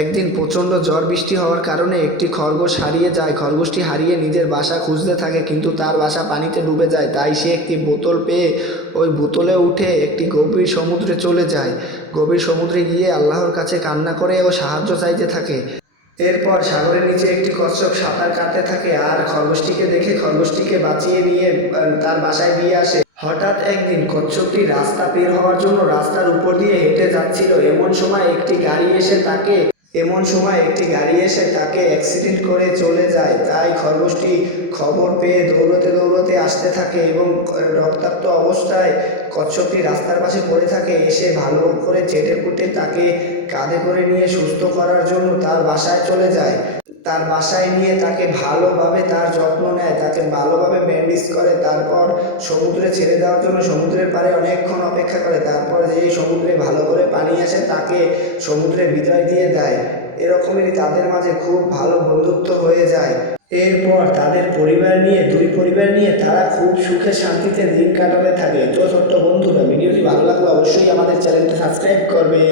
একদিন প্রচণ্ড ঝড় বৃষ্টি হওয়ার কারণে একটি খরগোশ হারিয়ে যায়। খরগোশটি হারিয়ে নিজের বাসা খুঁজতে থাকে, কিন্তু তার বাসা পানিতে ডুবে যায়। তাই সে একটি বোতল পেয়ে ওই বোতলে উঠে একটি গভীর সমুদ্রে চলে যায়। গভীর সমুদ্রে গিয়ে আল্লাহর কাছে কান্না করে ও সাহায্য চাইতে থাকে। এরপর সাগরের নিচে একটি কচ্ছপ সাঁতার কাটতে থাকে আর খরগোশটিকে দেখে খরগোশটিকে বাঁচিয়ে নিয়ে তার বাসায় দিয়ে আসে। হঠাৎ একদিন কচ্ছপটি রাস্তা বের হওয়ার জন্য রাস্তার উপর দিয়ে হেঁটে যাচ্ছিল। এমন সময় একটি গাড়ি এসে তাকে অ্যাক্সিডেন্ট করে চলে যায়। তাই খরগোশটি খবর পেয়ে দৌড়তে দৌড়তে আসতে থাকে এবং রক্তাক্ত অবস্থায় কচ্ছপটি রাস্তার পাশে পড়ে থাকে। এসে ভালো করে চেটেপুটে তাকে কাঁধে করে নিয়ে সুস্থ করার জন্য তার বাসায় চলে যায়। তার বাসায় নিয়ে তাকে ভালোভাবে তার যত্ন নেয়, তাকে ভালোভাবে ব্যান্ডেজ করে। তারপর সমুদ্রে ছেড়ে দেওয়ার জন্য সমুদ্রের পাড়ে অনেকক্ষণ অপেক্ষা করে। তারপর যেই সমুদ্রে ভালো করে পানি আসে তাকে সমুদ্রে বিদায় দিয়ে দেয়। এরকমই তাদের মাঝে খুব ভালো বন্ধুত্ব হয়ে যায়। এরপর তাদের দুই পরিবার নিয়ে তারা খুব সুখে শান্তিতে দিন কাটাতে থাকে। তো ছোট্ট বন্ধুরা, ভিডিওটি ভালো লাগলে অবশ্যই আমাদের চ্যানেলটি সাবস্ক্রাইব করবে।